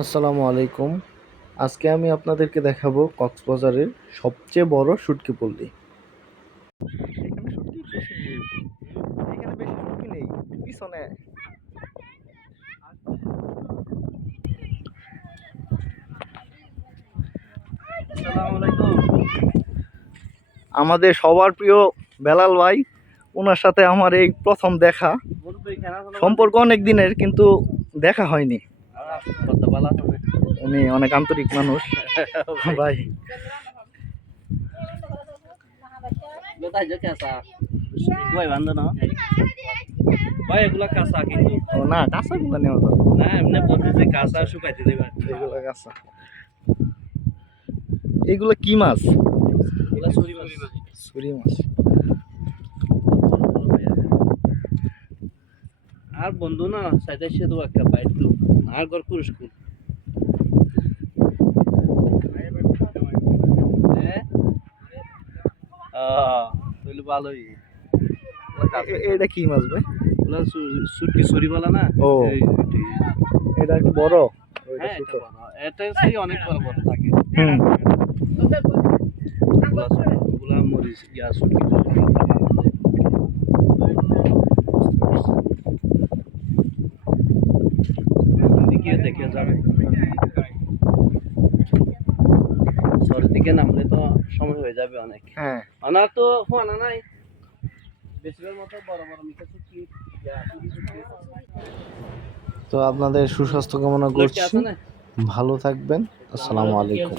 আসসালামু আলাইকুম। আজকে আমি আপনাদেরকে দেখাবো কক্সবাজারের সবচেয়ে বড় শুটকি পল্লী। এখানে শুটকি বেশি নেই। এখানে বেশি শুটকি নেই। পিছনে আসসালামু আলাইকুম। আমাদের সবার প্রিয় বেলাল ভাই, ওনার সাথে আমার এই প্রথম দেখা। সম্পর্ক অনেক দিনের, কিন্তু দেখা হয়নি। উনি অনেক আন্তরিক মানুষ ভাই। এগুলা কাঁচা কিন্তু ও না, কাঁচাগুলো নেওয়া যাবে না, এমনি বলতে যে কাঁচা শুকাইতে দেবে। এগুলো কাঁচা। এগুলো কি মাছ? এগুলা ছুরি মাছ। ছুরি মাছ। আর বন্ধু না সাইডে সে তো একটা পাইতো আর গর পুরস্কার ভালোই। এটা কি মাছ ভাই? সুটকি ছুরি বলা না। ও, এটা কি বড়? হ্যাঁ, এটা সেই অনেক বড় বড় থাকে। হুম। ওগুলা মরিচ ইয়া সুটকি দিকে দেখে যাবে। শহরের দিকে নামলে তো সময় হয়ে যাবে অনেক। হ্যাঁ, আনার তো আনা নাই বেশিরভাগ মতো বড় বড় মিঠা সুটকি। তো আপনাদের সুস্বাস্থ্য কামনা করছি। ভালো থাকবেন। আসসালামু আলাইকুম।